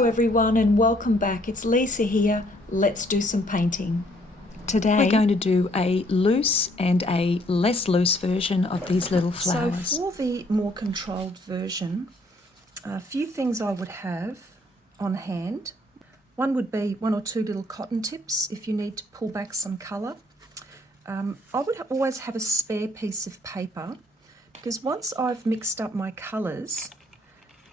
Hello everyone and welcome back. It's Lisa here. Let's do some painting. Today we're going to do a loose and a less loose version of these little flowers. So for the more controlled version, a few things I would have on hand. One would be 1 or 2 little cotton tips if you need to pull back some colour. I would always have a spare piece of paper because once I've mixed up my colours,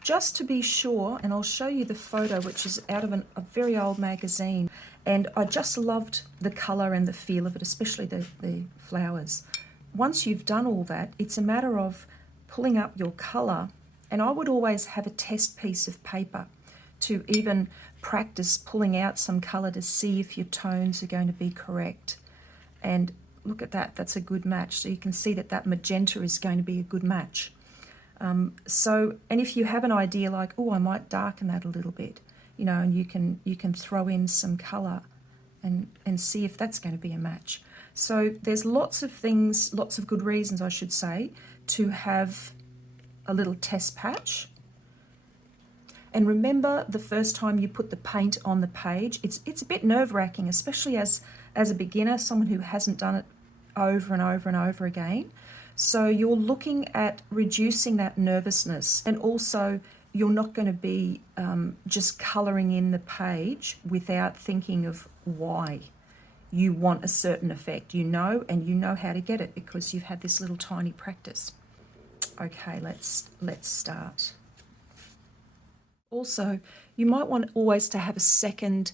just to be sure, and I'll show you the photo which is out of a very old magazine, and I just loved the colour and the feel of it, especially the flowers. Once you've done all that, it's a matter of pulling up your colour, and I would always have a test piece of paper to even practice pulling out some colour to see if your tones are going to be correct. And look at that, that's a good match. So you can see that that magenta is going to be a good match. And if you have an idea like, oh, I might darken that a little bit, you know, and you can throw in some colour and see if that's going to be a match. So there's lots of things, lots of good reasons, I should say, to have a little test patch. And remember, the first time you put the paint on the page, it's a bit nerve-wracking, especially as a beginner, someone who hasn't done it over and over and over again. So you're looking at reducing that nervousness, and also you're not going to be just colouring in the page without thinking of why you want a certain effect. You know, and you know how to get it because you've had this little tiny practice. Okay, let's start. Also, you might want always to have a second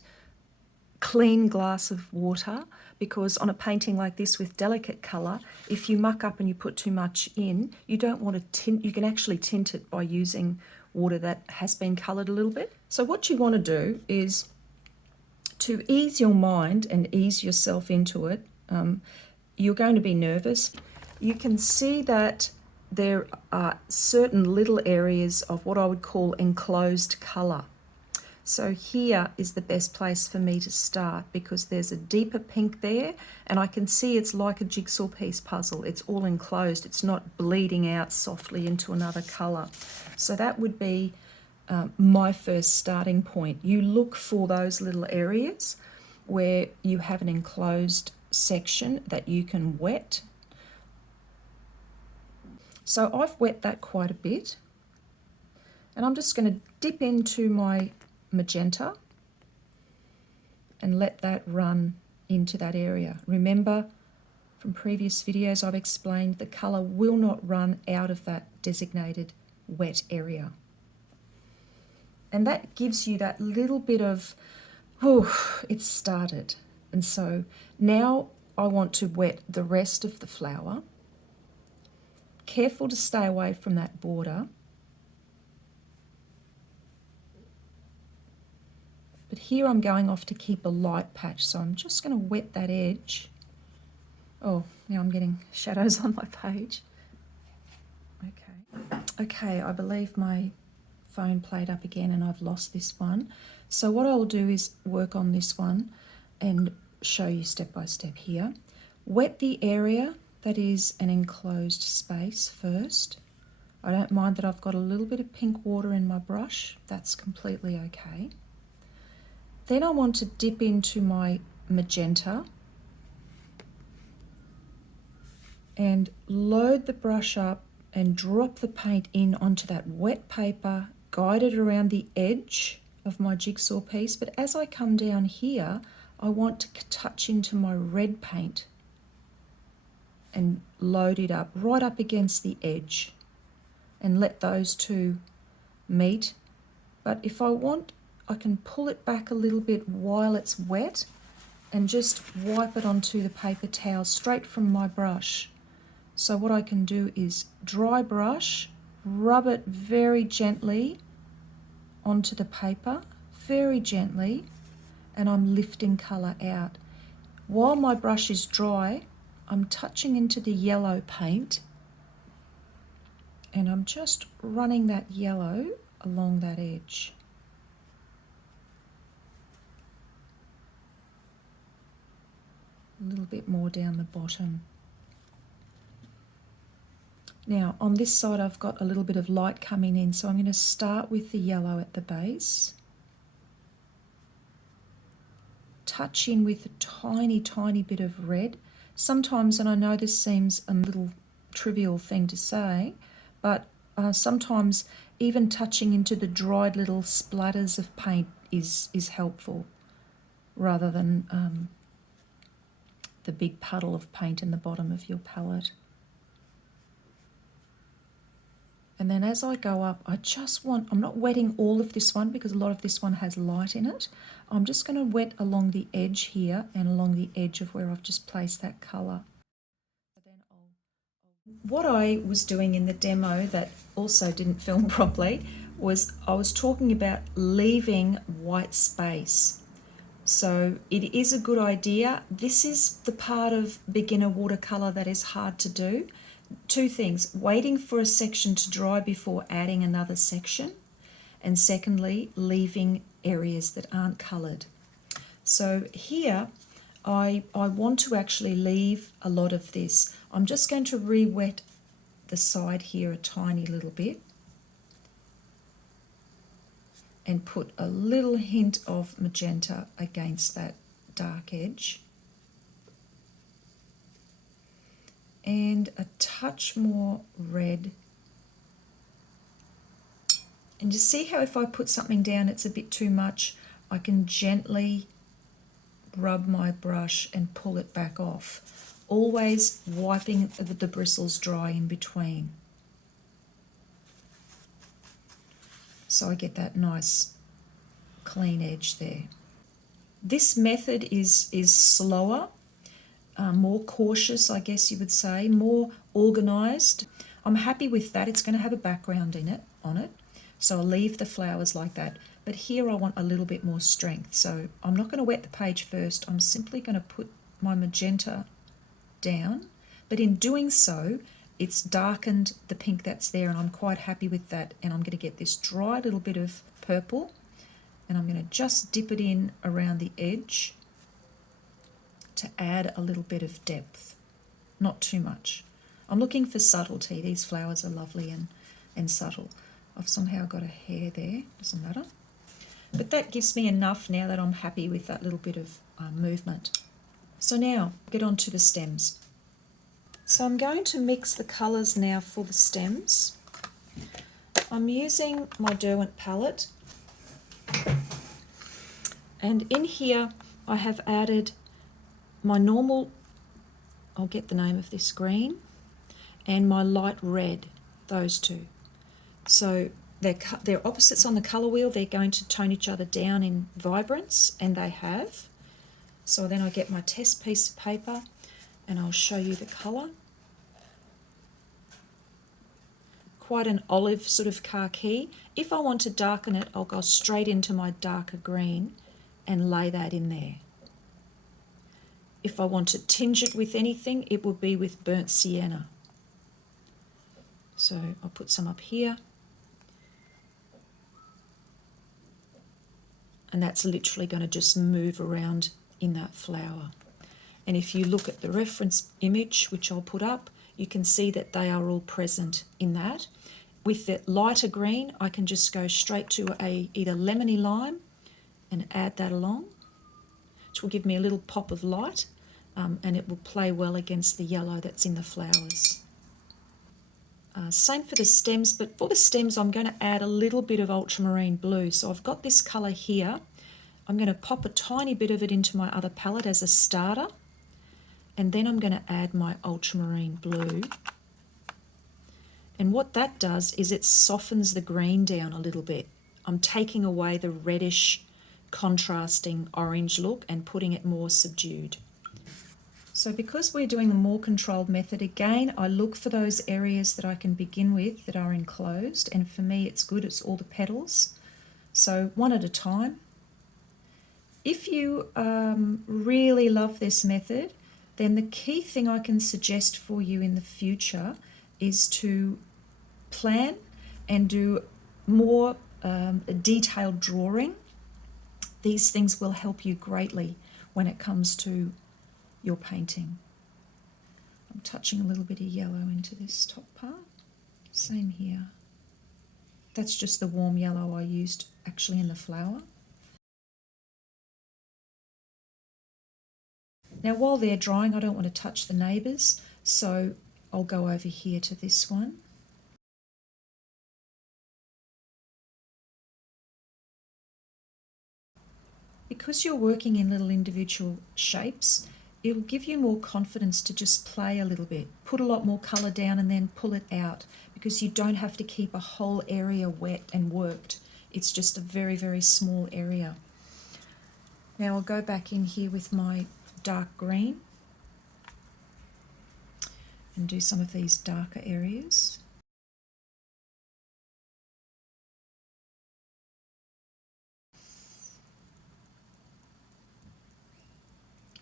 clean glass of water, because on a painting like this with delicate colour, if you muck up and you put too much in, you don't want to tint. You can actually tint it by using water that has been coloured a little bit. So what you want to do is to ease your mind and ease yourself into it. You're going to be nervous. You can see that there are certain little areas of what I would call enclosed colour. So here is the best place for me to start because there's a deeper pink there, and I can see it's like a jigsaw piece puzzle. It's all enclosed. It's not bleeding out softly into another colour. So that would be my first starting point. You look for those little areas where you have an enclosed section that you can wet. So I've wet that quite a bit, and I'm just going to dip into my magenta and let that run into that area. Remember from previous videos I've explained the colour will not run out of that designated wet area. And that gives you that little bit of, oh, it's started. And so now I want to wet the rest of the flower. Careful to stay away from that border. But here I'm going off to keep a light patch, so I'm just going to wet that edge. Oh, now I'm getting shadows on my page. Okay, I believe my phone played up again and I've lost this one. So what I'll do is work on this one and show you step by step here. Wet the area that is an enclosed space first. I don't mind that I've got a little bit of pink water in my brush. That's completely okay. Then I want to dip into my magenta and load the brush up and drop the paint in onto that wet paper, guide it around the edge of my jigsaw piece. But as I come down here, I want to touch into my red paint and load it up right up against the edge and let those two meet. But if I want, I can pull it back a little bit while it's wet and just wipe it onto the paper towel straight from my brush. So what I can do is dry brush, rub it very gently onto the paper, very gently, and I'm lifting colour out. While my brush is dry, I'm touching into the yellow paint and I'm just running that yellow along that edge. A little bit more down the bottom. Now on this side I've got a little bit of light coming in, so I'm going to start with the yellow at the base touch in with a tiny, tiny bit of red. Sometimes, and I know this seems a little trivial thing to say, but sometimes even touching into the dried little splatters of paint is helpful, rather than the big puddle of paint in the bottom of your palette. And then as I go up, I'm not wetting all of this one because a lot of this one has light in it. I'm just going to wet along the edge here and along the edge of where I've just placed that colour. What I was doing in the demo that also didn't film properly was I was talking about leaving white space. So it is a good idea. This is the part of beginner watercolour that is hard to do. Two things: waiting for a section to dry before adding another section, and secondly, leaving areas that aren't coloured. So here I want to actually leave a lot of this. I'm just going to re-wet the side here a tiny little bit and put a little hint of magenta against that dark edge. And a touch more red. And you see how if I put something down it's a bit too much, I can gently rub my brush and pull it back off, always wiping the bristles dry in between. So I get that nice clean edge there. This method is slower, more cautious, I guess you would say, more organised. I'm happy with that. It's going to have a background on it, so I'll leave the flowers like that. But here I want a little bit more strength, so I'm not going to wet the page first. I'm simply going to put my magenta down, but in doing so, it's darkened the pink that's there, and I'm quite happy with that. And I'm going to get this dry little bit of purple, and I'm going to just dip it in around the edge to add a little bit of depth, not too much. I'm looking for subtlety. These flowers are lovely and subtle. I've somehow got a hair there, doesn't matter. But that gives me enough now that I'm happy with that little bit of movement. So now, get on to the stems. So I'm going to mix the colours now for the stems. I'm using my Derwent palette. And in here I have added my normal, I'll get the name of this green, and my light red, those two. So they're opposites on the colour wheel. They're going to tone each other down in vibrance, and they have. So then I get my test piece of paper and I'll show you the colour. Quite an olive sort of khaki. If I want to darken it, I'll go straight into my darker green and lay that in there. If I want to tinge it with anything, it would be with burnt sienna. So I'll put some up here. And that's literally going to just move around in that flower. And if you look at the reference image, which I'll put up, you can see that they are all present in that. With the lighter green, I can just go straight to either lemony lime and add that along, which will give me a little pop of light, and it will play well against the yellow that's in the flowers. Same for the stems, but for the stems I'm going to add a little bit of ultramarine blue. So I've got this colour here. I'm going to pop a tiny bit of it into my other palette as a starter, and then I'm going to add my ultramarine blue. And what that does is it softens the green down a little bit. I'm taking away the reddish contrasting orange look and putting it more subdued. So because we're doing a more controlled method, again, I look for those areas that I can begin with that are enclosed, and for me it's good, it's all the petals. So one at a time. If you really love this method, then the key thing I can suggest for you in the future is to plan and do more detailed drawing. These things will help you greatly when it comes to your painting. I'm touching a little bit of yellow into this top part. Same here. That's just the warm yellow I used actually in the flower. Now while they're drying, I don't want to touch the neighbours, so I'll go over here to this one. Because you're working in little individual shapes, it'll give you more confidence to just play a little bit. Put a lot more colour down and then pull it out, because you don't have to keep a whole area wet and worked. It's just a very, very small area. Now I'll go back in here with my dark green and do some of these darker areas.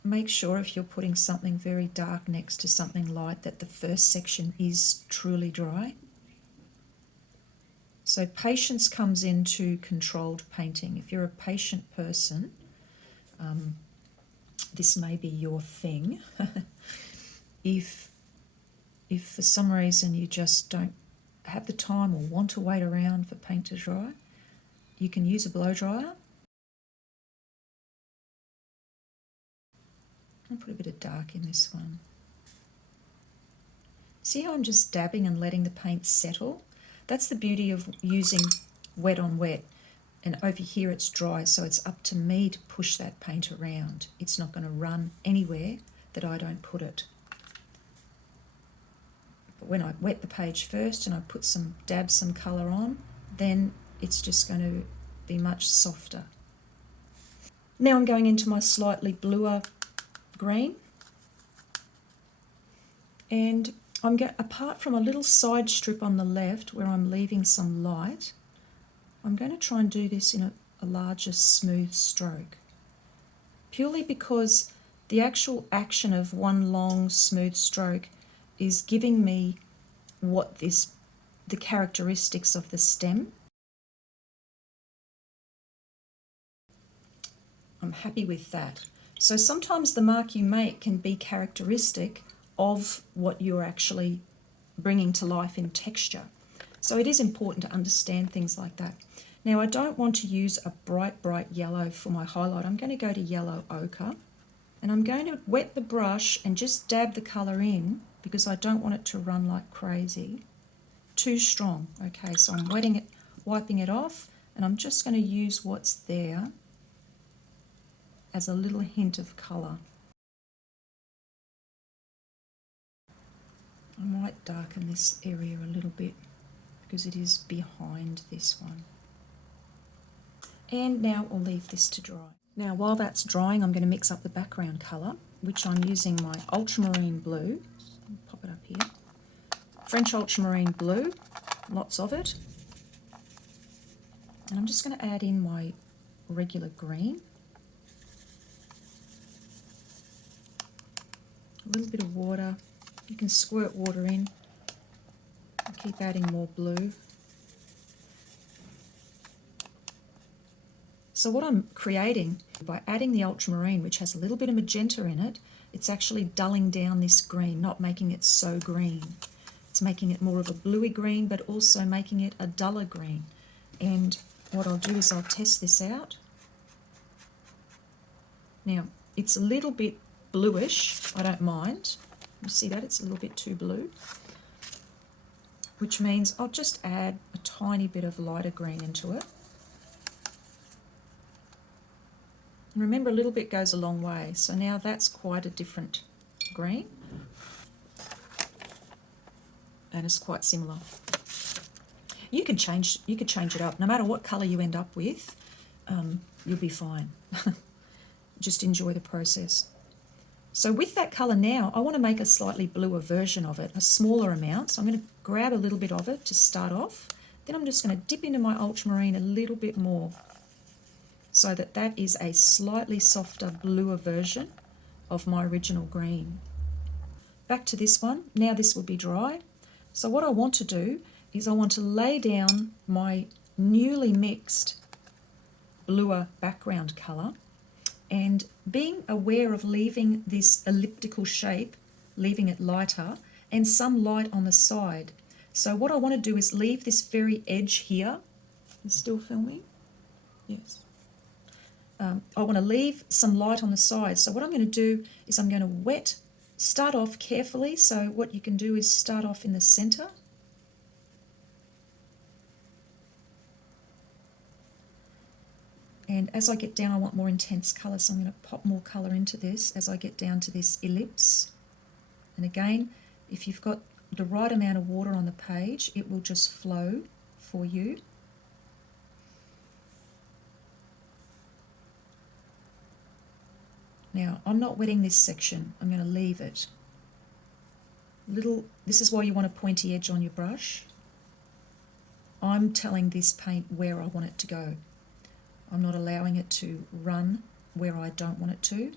Make sure if you're putting something very dark next to something light that the first section is truly dry. So patience comes into controlled painting. If you're a patient person, this may be your thing. If for some reason you just don't have the time or want to wait around for paint to dry, you can use a blow dryer. I'll put a bit of dark in this one. See how I'm just dabbing and letting the paint settle? That's the beauty of using wet on wet. And over here it's dry, so it's up to me to push that paint around. It's not going to run anywhere that I don't put it. But when I wet the page first and I put dab some colour on, then it's just going to be much softer. Now I'm going into my slightly bluer green, and apart from a little side strip on the left where I'm leaving some light, I'm going to try and do this in a larger smooth stroke, purely because the actual action of one long smooth stroke is giving me the characteristics of the stem. I'm happy with that. So sometimes the mark you make can be characteristic of what you're actually bringing to life in texture. So it is important to understand things like that. Now I don't want to use a bright yellow for my highlight. I'm going to go to yellow ochre, and I'm going to wet the brush and just dab the colour in, because I don't want it to run like crazy. Too strong. Okay, so I'm wetting it, wiping it off, and I'm just going to use what's there as a little hint of colour. I might darken this area a little bit because it is behind this one. And now I'll leave this to dry. Now while that's drying, I'm going to mix up the background colour, which I'm using my ultramarine blue. I'll pop it up here. French ultramarine blue, lots of it. And I'm just going to add in my regular green. A little bit of water. You can squirt water in. I'll keep adding more blue. So what I'm creating by adding the ultramarine, which has a little bit of magenta in it, it's actually dulling down this green, not making it so green. It's making it more of a bluey green, but also making it a duller green. And what I'll do is I'll test this out. Now, it's a little bit bluish, I don't mind. You see that? It's a little bit too blue. Which means I'll just add a tiny bit of lighter green into it. And remember, a little bit goes a long way. So now that's quite a different green. And it's quite similar. You could change it up. No matter what colour you end up with, you'll be fine. Just enjoy the process. So with that colour now, I want to make a slightly bluer version of it, a smaller amount. So I'm going to grab a little bit of it to start off. Then I'm just going to dip into my ultramarine a little bit more, so that is a slightly softer, bluer version of my original green. Back to this one. Now this will be dry. So what I want to do is I want to lay down my newly mixed bluer background colour, and being aware of leaving this elliptical shape, leaving it lighter, and some light on the side. So what I want to do is leave this very edge here. Is it still filming? Yes. I want to leave some light on the sides. So what I'm going to do is I'm going to start off carefully. So what you can do is start off in the center. And as I get down, I want more intense colour, so I'm going to pop more colour into this as I get down to this ellipse. And again, if you've got the right amount of water on the page, it will just flow for you. Now, I'm not wetting this section. I'm going to leave it. This is why you want a pointy edge on your brush. I'm telling this paint where I want it to go. I'm not allowing it to run where I don't want it to.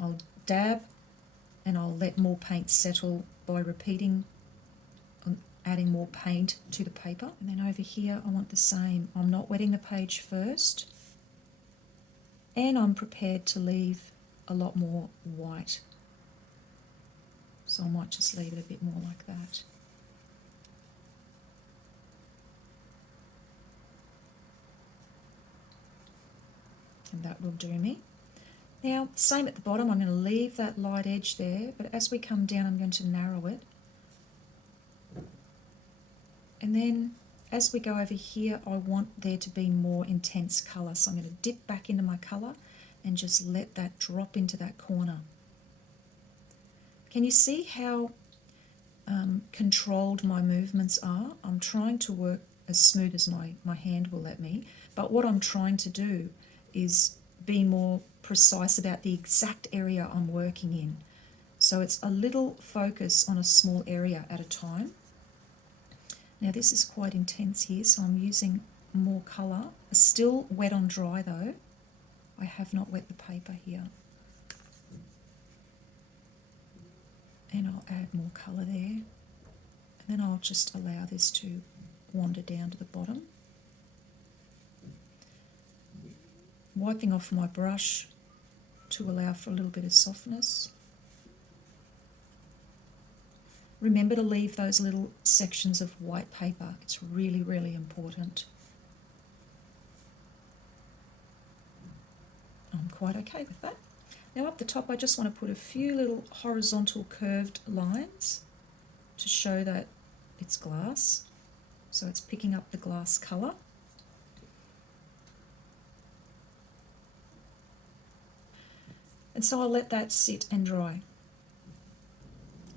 I'll dab and I'll let more paint settle by repeating, adding more paint to the paper. And then over here I want the same. I'm not wetting the page first, and I'm prepared to leave a lot more white. So I might just leave it a bit more like that. And that will do me. Now, same at the bottom, I'm going to leave that light edge there, but as we come down, I'm going to narrow it. And then as we go over here, I want there to be more intense colour. So I'm going to dip back into my colour and just let that drop into that corner. Can you see how controlled my movements are? I'm trying to work as smooth as my hand will let me, but what I'm trying to do is be more precise about the exact area I'm working in. So it's a little focus on a small area at a time. Now this is quite intense here, so I'm using more colour. It's still wet on dry though. I have not wet the paper here. And I'll add more colour there. And then I'll just allow this to wander down to the bottom. Wiping off my brush to allow for a little bit of softness. Remember to leave those little sections of white paper. It's really, really important. I'm quite okay with that. Now up the top I just want to put a few little horizontal curved lines to show that it's glass. So it's picking up the glass colour. And so I'll let that sit and dry.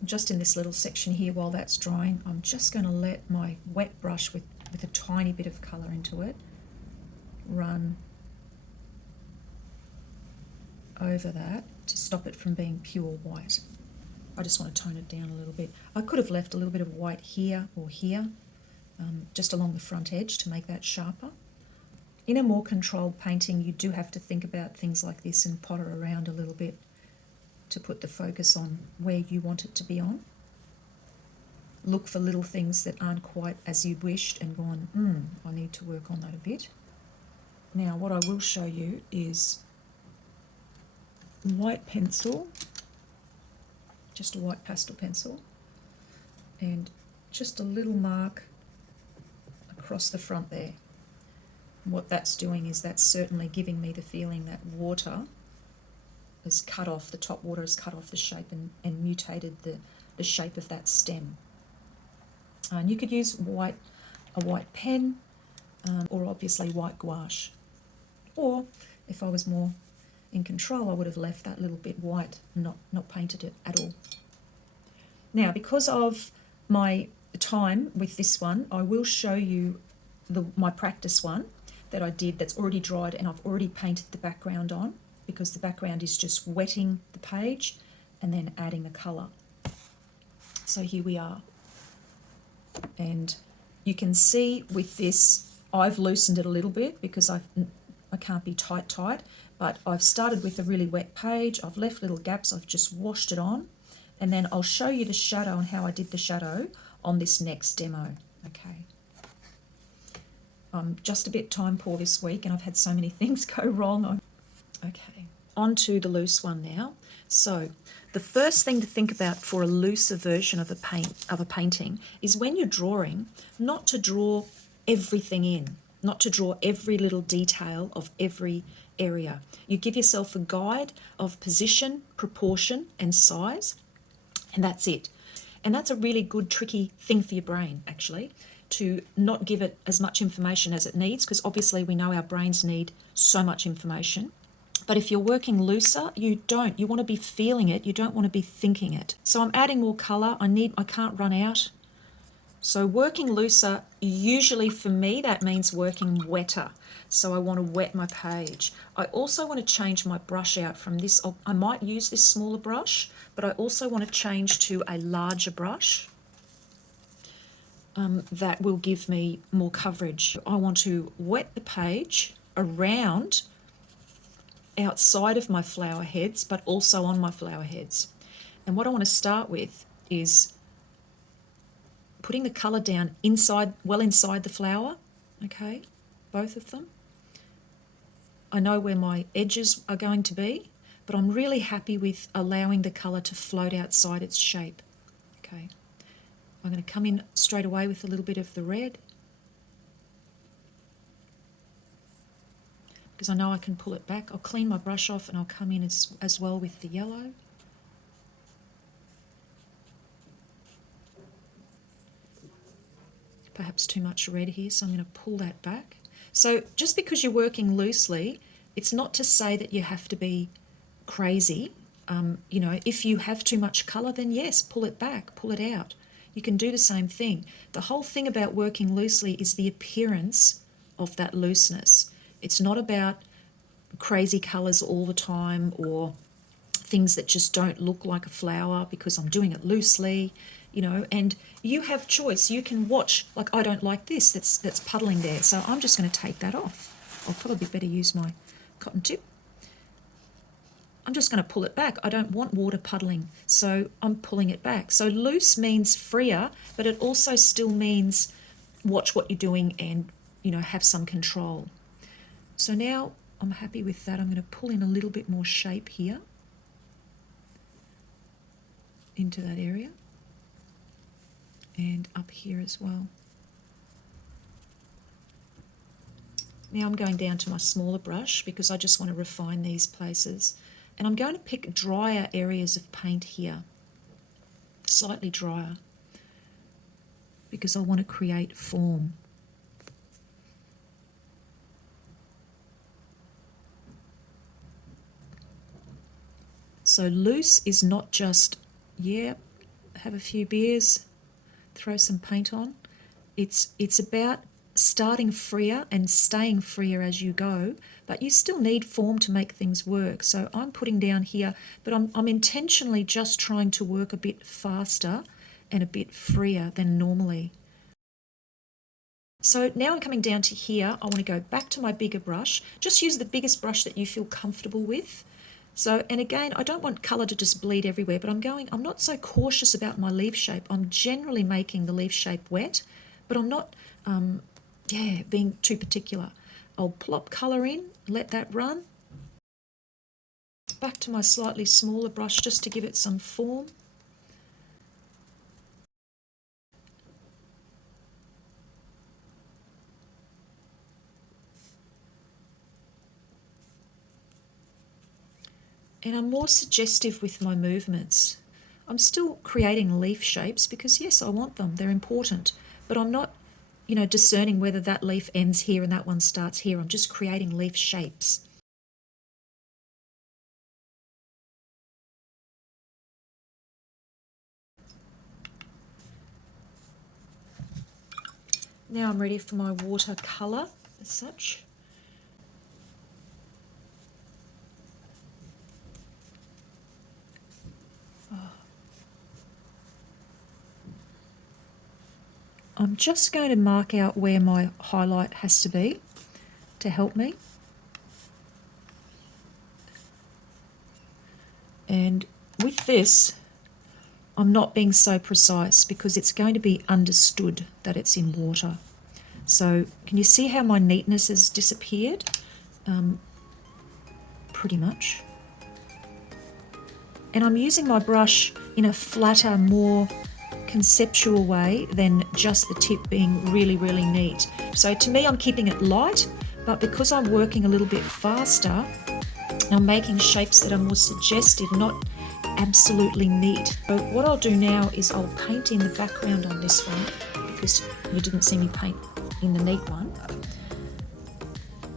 Just in this little section here while that's drying, I'm just going to let my wet brush with a tiny bit of colour into it run over that to stop it from being pure white. I just want to tone it down a little bit. I could have left a little bit of white here or here, just along the front edge to make that sharper. In a more controlled painting, you do have to think about things like this and potter around a little bit to put the focus on where you want it to be on. Look for little things that aren't quite as you wished and go on, I need to work on that a bit. Now what I will show you is white pencil, just a white pastel pencil, and just a little mark across the front there. What that's doing is that's certainly giving me the feeling that water is cut off, the top water has cut off the shape and mutated the shape of that stem. And you could use a white pen or obviously white gouache. Or if I was more in control, I would have left that little bit white and not painted it at all. Now, because of my time with this one, I will show you my practice one that I did that's already dried, and I've already painted the background on, because the background is just wetting the page and then adding the colour. So here we are. And you can see with this, I've loosened it a little bit because I can't be tight, but I've started with a really wet page, I've left little gaps, I've just washed it on, and then I'll show you the shadow and how I did the shadow on this next demo. Okay. I'm just a bit time poor this week and I've had so many things go wrong. Okay, on to the loose one now. So the first thing to think about for a looser version of a painting is when you're drawing, not to draw everything in. not to draw every little detail of every area. You give yourself a guide of position, proportion, and size, and that's it. And that's a really good, tricky thing for your brain, actually, to not give it as much information as it needs, because obviously we know our brains need so much information. But if you're working looser, you don't. You want to be feeling it. You don't want to be thinking it. So I'm adding more colour. I can't run out. So working looser, usually for me, that means working wetter. So I want to wet my page. I also want to change my brush out from this. I might use this smaller brush, but I also want to change to a larger brush. That will give me more coverage. I want to wet the page around outside of my flower heads, but also on my flower heads. And what I want to start with is putting the colour down inside, well inside the flower, okay, both of them. I know where my edges are going to be, but I'm really happy with allowing the colour to float outside its shape, okay. I'm going to come in straight away with a little bit of the red, because I know I can pull it back. I'll clean my brush off and I'll come in as well with the yellow. Perhaps too much red here, so I'm going to pull that back. So just because you're working loosely, it's not to say that you have to be crazy. You know, if you have too much colour, then yes, pull it back, pull it out. You can do the same thing. The whole thing about working loosely is the appearance of that looseness. It's not about crazy colours all the time or things that just don't look like a flower because I'm doing it loosely, you know, and you have choice. You can watch, like I don't like this, that's puddling there, so I'm just going to take that off. I'll probably better use my cotton tip. I'm just going to pull it back. I don't want water puddling, so I'm pulling it back. So loose means freer, but it also still means watch what you're doing and, you know, have some control. So now I'm happy with that. I'm going to pull in a little bit more shape here into that area and up here as well. Now I'm going down to my smaller brush because I just want to refine these places. And I'm going to pick drier areas of paint here, slightly drier, because I want to create form. So loose is not just, yeah, have a few beers, throw some paint on. It's about starting freer and staying freer as you go, but you still need form to make things work. So I'm putting down here, but I'm intentionally just trying to work a bit faster and a bit freer than normally. So now I'm coming down to here. I want to go back to my bigger brush. Just use the biggest brush that you feel comfortable with. So, and again, I don't want colour to just bleed everywhere, but I'm not so cautious about my leaf shape. I'm generally making the leaf shape wet, but I'm not, being too particular. I'll plop colour in, let that run. Back to my slightly smaller brush just to give it some form. And I'm more suggestive with my movements. I'm still creating leaf shapes because, yes, I want them. They're important. But I'm not, you know, discerning whether that leaf ends here and that one starts here. I'm just creating leaf shapes. Now I'm ready for my watercolor as such. I'm just going to mark out where my highlight has to be to help me. And with this, I'm not being so precise because it's going to be understood that it's in water. So can you see how my neatness has disappeared? Pretty much. And I'm using my brush in a flatter, more conceptual way than just the tip being really, really neat. So to me, I'm keeping it light, but because I'm working a little bit faster, I'm making shapes that are more suggestive, not absolutely neat. So what I'll do now is I'll paint in the background on this one, because you didn't see me paint in the neat one.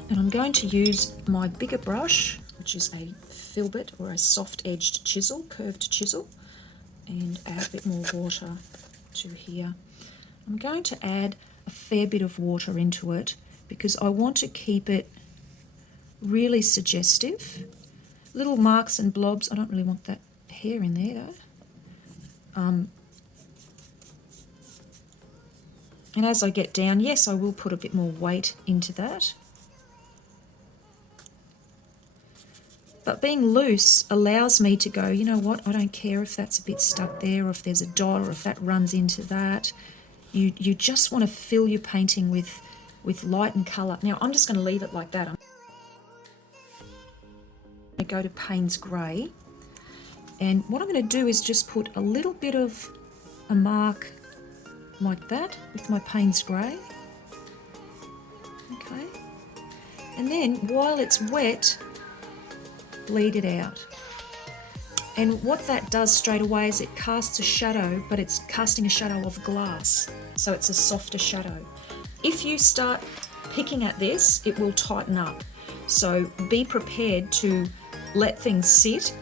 And I'm going to use my bigger brush, which is a filbert or a soft-edged chisel, curved chisel, and add a bit more water to here. I'm going to add a fair bit of water into it because I want to keep it really suggestive. Little marks and blobs. I don't really want that hair in there though. And as I get down, yes, I will put a bit more weight into that. But being loose allows me to go, you know what, I don't care if that's a bit stuck there or if there's a dot or if that runs into that. You just want to fill your painting with light and colour. Now I'm just going to leave it like that. I'm going to go to Payne's Grey, and what I'm going to do is just put a little bit of a mark like that with my Payne's Grey. Okay. And then while it's wet, bleed it out. And what that does straight away is it casts a shadow, but it's casting a shadow of glass, so it's a softer shadow. If you start picking at this, it will tighten up, so be prepared to let things sit.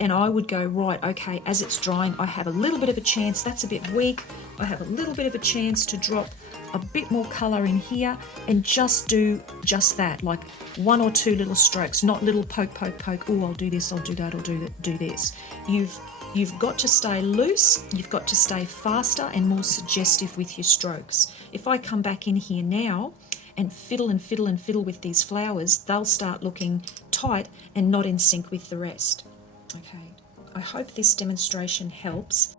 And I would go, right, okay, as it's drying, I have a little bit of a chance, that's a bit weak, I have a little bit of a chance to drop a bit more colour in here and just do just that, like one or two little strokes, not little poke, poke, poke, oh, I'll do this, I'll do that, I'll do this. You've got to stay loose, you've got to stay faster and more suggestive with your strokes. If I come back in here now and fiddle and fiddle and fiddle with these flowers, they'll start looking tight and not in sync with the rest. Okay, I hope this demonstration helps.